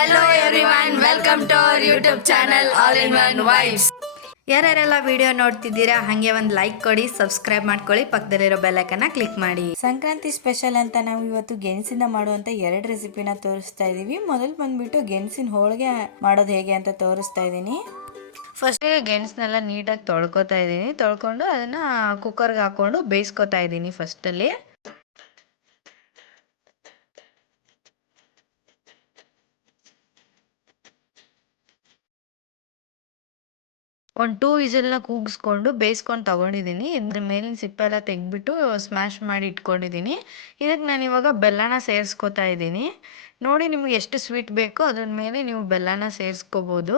Everyone, welcome to our YouTube channel all in one wives ಯಾರ್ಯಾರೆಲ್ಲ video ನೋಡ್ತಿದ್ದೀರಾ ಹಾಗೆ ಒಂದು like ಕೊಡಿ ಸಬ್ಸ್ಕ್ರೈಬ್ ಮಾಡ್ಕೊಳ್ಳಿ ಪಕ್ಕದಲ್ಲಿರೋ ಬೆಲ್ಲೈಕನ್ನ ಕ್ಲಿಕ್ ಮಾಡಿ. ಸಂಕ್ರಾಂತಿ ಸ್ಪೆಷಲ್ ಅಂತ ನಾವು ಇವತ್ತು ಗೆಣಸಿನ ಮಾಡುವಂತ ಎರಡು ರೆಸಿಪಿನ ತೋರಿಸ್ತಾ ಇದೀವಿ. ಮೊದಲು ಬಂದ್ಬಿಟ್ಟು ಗೆಣಸಿನ ಹೋಳಿಗೆ ಮಾಡೋದು ಹೇಗೆ ಅಂತ ತೋರಿಸ್ತಾ ಇದ್ದೀನಿ ಫಸ್ಟ್ ಗೆಣಸನ್ನೆಲ್ಲ ನೀಟಾಗಿ ತೊಳ್ಕೊತಾ ಇದ್ದೀನಿ ತೊಳ್ಕೊಂಡು ಅದನ್ನು ಕುಕ್ಕರ್ಗೆ ಹಾಕ್ಕೊಂಡು ಬೇಯಿಸ್ಕೊತಾ ಇದ್ದೀನಿ ಫಸ್ಟಲ್ಲಿ ಒಂದು ಟೂ ವಿಸಲ್ನ ಕೂಗಿಸ್ಕೊಂಡು ಬೇಯಿಸ್ಕೊಂಡು ತೊಗೊಂಡಿದ್ದೀನಿ ಇದ್ರ ಮೇಲಿನ ಸಿಪ್ಪೆ ಎಲ್ಲ ತೆಗೆದ್ಬಿಟ್ಟು ಸ್ಮ್ಯಾಶ್ ಮಾಡಿ ಇಟ್ಕೊಂಡಿದ್ದೀನಿ ಇದಕ್ಕೆ ನಾನು ಇವಾಗ ಬೆಲ್ಲನ ಸೇರಿಸ್ಕೊತಾ ಇದ್ದೀನಿ ನೋಡಿ ನಿಮ್ಗೆ ಎಷ್ಟು ಸ್ವೀಟ್ ಬೇಕೋ ಅದ್ರ ಮೇಲೆ ನೀವು ಬೆಲ್ಲನ ಸೇರಿಸ್ಕೋಬೋದು.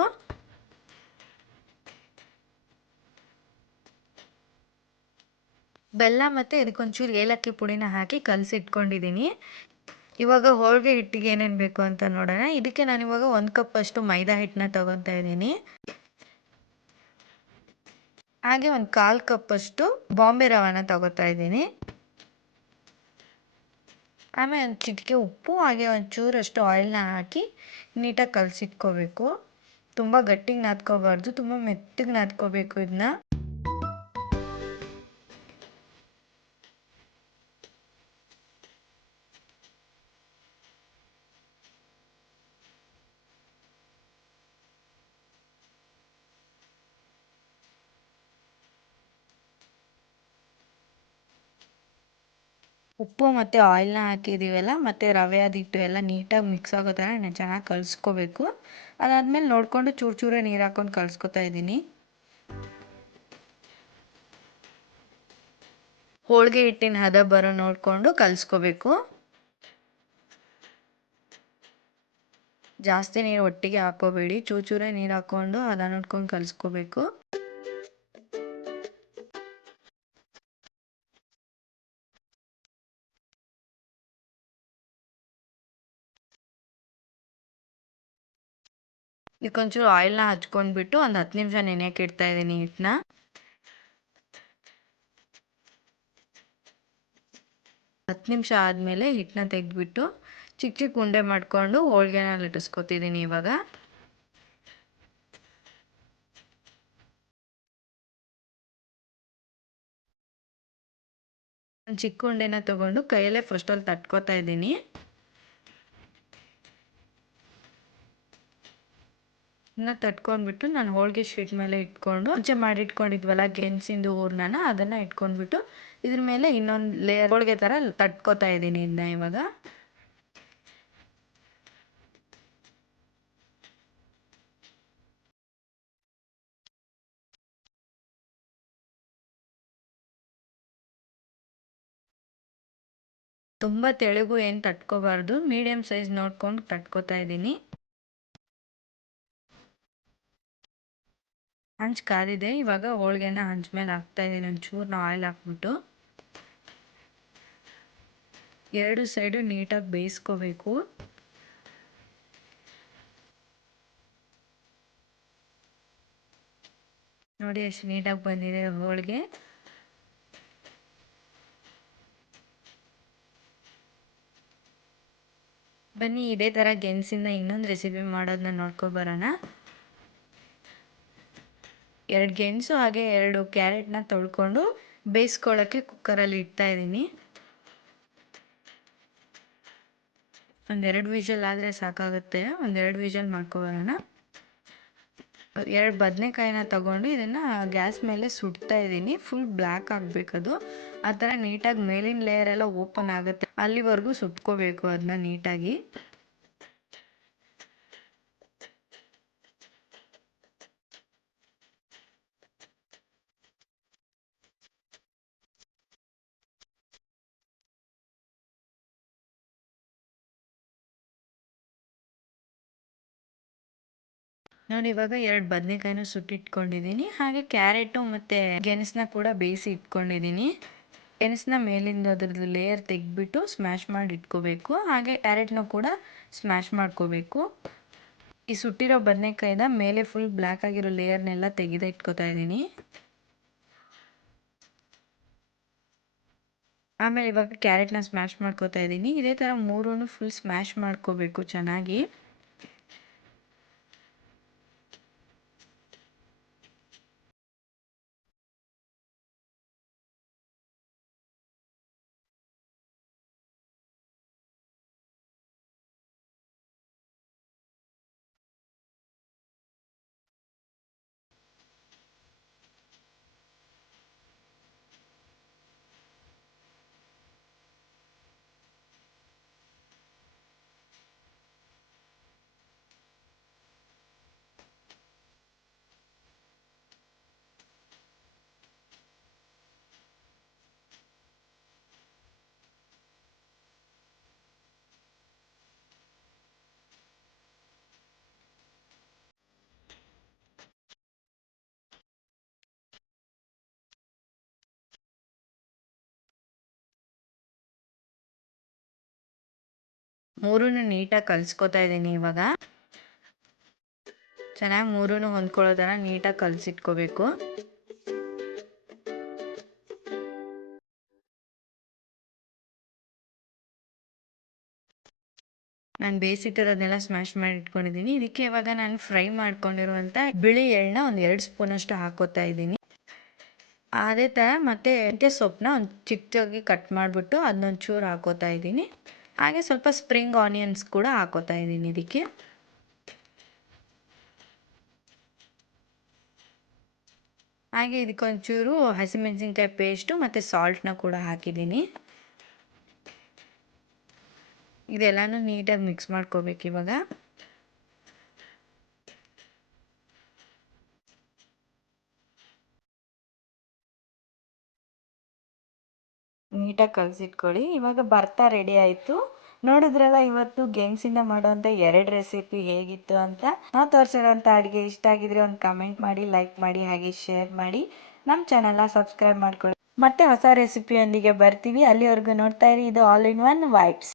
ಬೆಲ್ಲ ಮತ್ತು ಇದಕ್ಕೊಂಚೂರು ಏಲಕ್ಕಿ ಪುಡಿನ ಹಾಕಿ ಕಲಸಿ ಇಟ್ಕೊಂಡಿದ್ದೀನಿ ಇವಾಗ ಹೋಳಿಗೆ ಹಿಟ್ಟಿಗೆ ಏನೇನು ಬೇಕು ಅಂತ ನೋಡೋಣ. ಇದಕ್ಕೆ ನಾನು ಇವಾಗ ಒಂದು ಕಪ್ ಅಷ್ಟು ಮೈದಾ ಹಿಟ್ಟನ್ನ ತಗೊತಾ ಇದ್ದೀನಿ ಹಾಗೆ ಒಂದು ಕಾಲು ಕಪ್ಪಷ್ಟು ಬಾಂಬೆ ರವಾನ ತಗೋತಾ ಇದ್ದೀನಿ. ಆಮೇಲೆ ಒಂದು ಚಿಟಿಕೆ ಉಪ್ಪು, ಹಾಗೆ ಒಂಚೂರಷ್ಟು ಆಯಿಲ್ನ ಹಾಕಿ ನೀಟಾಗಿ ಕಲಸಿಟ್ಕೋಬೇಕು. ತುಂಬ ಗಟ್ಟಿಗೆ ನಾದ್ಕೋಬಾರ್ದು, ತುಂಬ ಮೆತ್ತಗೆ ನಾದ್ಕೋಬೇಕು ಇದನ್ನ ಉಪ್ಪು ಮತ್ತು ಆಯಿಲ್ನ ಹಾಕಿದ್ದೀವಲ್ಲ ಮತ್ತು ರವೆ ಅದಿಟ್ಟು ಎಲ್ಲ ನೀಟಾಗಿ ಮಿಕ್ಸ್ ಆಗೋ ಥರ ಚೆನ್ನಾಗಿ ಕಲಿಸ್ಕೋಬೇಕು. ಅದಾದಮೇಲೆ ನೋಡಿಕೊಂಡು ಚೂರು ಚೂರೇ ನೀರು ಹಾಕ್ಕೊಂಡು ಕಲಿಸ್ಕೊತಾ ಇದ್ದೀನಿ. ಹೋಳಿಗೆ ಹಿಟ್ಟಿನ ಹದ ಬರೋ ನೋಡಿಕೊಂಡು ಕಲಿಸ್ಕೋಬೇಕು. ಜಾಸ್ತಿ ನೀರು ಒಟ್ಟಿಗೆ ಹಾಕೋಬೇಡಿ, ಚೂರೇ ನೀರು ಹಾಕ್ಕೊಂಡು ಹದ ನೋಡ್ಕೊಂಡು ಕಲಿಸ್ಕೋಬೇಕು. ಇದಕ್ಕೊಂಚೂರು ಆಯಿಲ್ನ ಹಚ್ಕೊಂಡ್ಬಿಟ್ಟು ಒಂದು ಹತ್ತು ನಿಮಿಷ ನೆನೆಯಕ್ಕೆ ಇಡ್ತಾ ಇದ್ದೀನಿ ಹಿಟ್ಟನ್ನ. ಹತ್ತು ನಿಮಿಷ ಆದಮೇಲೆ ಹಿಟ್ಟನ್ನ ತೆಗೆದ್ಬಿಟ್ಟು ಚಿಕ್ಕ ಚಿಕ್ಕ ಉಂಡೆ ಮಾಡಿಕೊಂಡು ಹೋಳಿಗೆನ ಲಟ್ಟಿಸ್ಕೊತಿದ್ದೀನಿ ಇವಾಗ. ಚಿಕ್ಕ ಉಂಡೆನ ತೊಗೊಂಡು ಕೈಯಲ್ಲೇ ಫಸ್ಟಲ್ಲಿ ತಟ್ಕೋತಾ ಇದ್ದೀನಿ ಇನ್ನು ತಟ್ಕೊಂಡ್ಬಿಟ್ಟು ನಾನು ಹೋಳಿಗೆ ಶೀಟ್ ಮೇಲೆ ಇಟ್ಕೊಂಡು ಮುಂಚೆ ಮಾಡಿ ಇಟ್ಕೊಂಡಿದ್ವಲ್ಲ ಗೆಣಸಿಂದು ಹೂರ್ಣನ ಅದನ್ನು ಇಟ್ಕೊಂಡ್ಬಿಟ್ಟು ಇದ್ರ ಮೇಲೆ ಇನ್ನೊಂದು ಲೇಯರ್ ಹೋಳಿಗೆ ಥರ ತಟ್ಕೊತಾ ಇದ್ದೀನಿ ಇದನ್ನ ಇವಾಗ. ತುಂಬ ತೆಳುಗು ಏನು ತಟ್ಕೋಬಾರ್ದು ಮೀಡಿಯಮ್ ಸೈಜ್ ನೋಡ್ಕೊಂಡು ತಟ್ಕೊತಾ ಇದ್ದೀನಿ. ಹಂಚು ಕಾದಿದೆ ಇವಾಗ ಹೋಳಿಗೆನ ಹಂಚ್ ಮೇಲೆ ಹಾಕ್ತಾ ಇದ್ದೀನಿ. ಒಂಚೂರು ಆಯಿಲ್ ಹಾಕ್ಬಿಟ್ಟು ಎರಡು ಸೈಡು ನೀಟಾಗಿ ಬೇಯಿಸ್ಕೋಬೇಕು. ನೋಡಿ ಎಷ್ಟು ನೀಟಾಗಿ ಬಂದಿದೆ ಹೋಳಿಗೆ. ಬನ್ನಿ, ಇದೇ ಥರ ಗೆಣಸಿಂದ ಇನ್ನೊಂದು ರೆಸಿಪಿ ಮಾಡೋದನ್ನ ನೋಡ್ಕೊಬರೋಣ ಎರಡು ಗೆಣಸು ಹಾಗೆ ಎರಡು ಕ್ಯಾರೆಟ್ನ ತೊಳ್ಕೊಂಡು ಬೇಯಿಸ್ಕೊಳ್ಳೋಕ್ಕೆ ಕುಕ್ಕರಲ್ಲಿ ಇಡ್ತಾ ಇದ್ದೀನಿ. ಒಂದೆರಡು ವಿಷಲ್ ಆದರೆ ಸಾಕಾಗುತ್ತೆ. ಒಂದೆರಡು ವಿಷಲ್ ಮಾಡ್ಕೊಬರೋಣ. ಎರಡು ಬದನೆಕಾಯಿನ ತಗೊಂಡು ಇದನ್ನು ಗ್ಯಾಸ್ ಮೇಲೆ ಸುಡ್ತಾ ಇದ್ದೀನಿ. ಫುಲ್ ಬ್ಲ್ಯಾಕ್ ಆಗಬೇಕದು ಆ ಥರ ನೀಟಾಗಿ ಮೇಲಿನ ಲೇಯರ್ ಎಲ್ಲ ಓಪನ್ ಆಗುತ್ತೆ. ಅಲ್ಲಿವರೆಗೂ ಸುಟ್ಕೋಬೇಕು ಅದನ್ನ ನೀಟಾಗಿ. ನಾನು ಇವಾಗ ಎರಡು ಬದನೆಕಾಯಿನ ಸುಟ್ಟಿಟ್ಕೊಂಡಿದ್ದೀನಿ ಹಾಗೆ ಕ್ಯಾರೆಟು ಮತ್ತು ಗೆಣಸನ್ನ ಕೂಡ ಬೇಯಿಸಿ ಇಟ್ಕೊಂಡಿದ್ದೀನಿ ಗೆಣಸನ್ನ ಮೇಲಿಂದ ಅದರದ್ದು ಲೇಯರ್ ತೆಗೆದ್ಬಿಟ್ಟು ಸ್ಮ್ಯಾಶ್ ಮಾಡಿ ಇಟ್ಕೋಬೇಕು. ಹಾಗೆ ಕ್ಯಾರೆಟ್ನ ಕೂಡ ಸ್ಮ್ಯಾಶ್ ಮಾಡ್ಕೋಬೇಕು. ಈ ಸುಟ್ಟಿರೋ ಬದನೆಕಾಯಿನ ಮೇಲೆ ಫುಲ್ ಬ್ಲ್ಯಾಕ್ ಆಗಿರೋ ಲೇಯರ್ನೆಲ್ಲ ತೆಗೆದ ಇಟ್ಕೋತಾ ಇದ್ದೀನಿ ಆಮೇಲೆ ಇವಾಗ ಕ್ಯಾರೆಟ್ನ ಸ್ಮ್ಯಾಶ್ ಮಾಡ್ಕೋತಾ ಇದ್ದೀನಿ ಇದೇ ಥರ ಮೂರೂ ಫುಲ್ ಸ್ಮ್ಯಾಶ್ ಮಾಡ್ಕೋಬೇಕು ಚೆನ್ನಾಗಿ. ಮೂರೂ ನೀಟಾಗಿ ಕಲಿಸ್ಕೊತಾ ಇದ್ದೀನಿ ಇವಾಗ. ಚೆನ್ನಾಗಿ ಮೂರೂ ಹೊಂದ್ಕೊಳ್ಳೋ ಥರ ನೀಟಾಗಿ ಕಲಸಿಟ್ಕೋಬೇಕು. ನಾನು ಬೇಯಿಸಿಟ್ಟಿರೋದನ್ನೆಲ್ಲ ಸ್ಮ್ಯಾಶ್ ಮಾಡಿ ಇಟ್ಕೊಂಡಿದ್ದೀನಿ ಇದಕ್ಕೆ ಇವಾಗ ನಾನು ಫ್ರೈ ಮಾಡ್ಕೊಂಡಿರುವಂಥ ಬಿಳಿ ಎಳ್ಳನ್ನ ಒಂದು ಎರಡು ಸ್ಪೂನಷ್ಟು ಹಾಕೋತಾ ಇದ್ದೀನಿ. ಅದೇ ಥರ ಮತ್ತೆ ಮೆಂತ್ಯ ಸೊಪ್ಪನ್ನ ಒಂದು ಚಿಕ್ಕದಾಗಿ ಕಟ್ ಮಾಡಿಬಿಟ್ಟು ಅದನ್ನೊಂಚೂರು ಹಾಕೋತಾ ಇದ್ದೀನಿ. ಹಾಗೆ ಸ್ವಲ್ಪ ಸ್ಪ್ರಿಂಗ್ ಆನಿಯನ್ಸ್ ಕೂಡ ಹಾಕೋತಾ ಇದ್ದೀನಿ ಇದಕ್ಕೆ. ಹಾಗೆ ಇದಕ್ಕೊಂಚೂರು ಹಸಿಮೆಣಸಿನ್ಕಾಯಿ ಪೇಸ್ಟು ಮತ್ತು ಸಾಲ್ಟ್ನ ಕೂಡ ಹಾಕಿದ್ದೀನಿ. ಇದೆಲ್ಲನೂ ನೀಟಾಗಿ ಮಿಕ್ಸ್ ಮಾಡ್ಕೋಬೇಕು ಇವಾಗ. ನೀಟಾಗಿ ಕಲಸಿಟ್ಕೊಳ್ಳಿ. ಇವಾಗ ಬರ್ತಾ ರೆಡಿ ಆಯಿತು. ನೋಡಿದ್ರಲ್ಲ, ಇವತ್ತು ಗೆಣಸಿಂದ ಮಾಡುವಂಥ ಎರಡು ರೆಸಿಪಿ ಹೇಗಿತ್ತು ಅಂತ. ನಾವು ತೋರಿಸಿರೋಂಥ ಅಡುಗೆ ಇಷ್ಟ ಆಗಿದ್ರೆ ಒಂದು ಕಮೆಂಟ್ ಮಾಡಿ ಲೈಕ್ ಮಾಡಿ, ಹಾಗೆ ಶೇರ್ ಮಾಡಿ. ನಮ್ಮ ಚಾನಲ್ನ ಸಬ್ಸ್ಕ್ರೈಬ್ ಮಾಡ್ಕೊಳ್ಳಿ. ಮತ್ತೆ ಹೊಸ ರೆಸಿಪಿಯೊಂದಿಗೆ ಬರ್ತೀವಿ. ಅಲ್ಲಿವರೆಗೂ ನೋಡ್ತಾ ಇರಿ. ಇದು ಆಲ್ ಇನ್ ಒನ್ ವೈಬ್ಸ್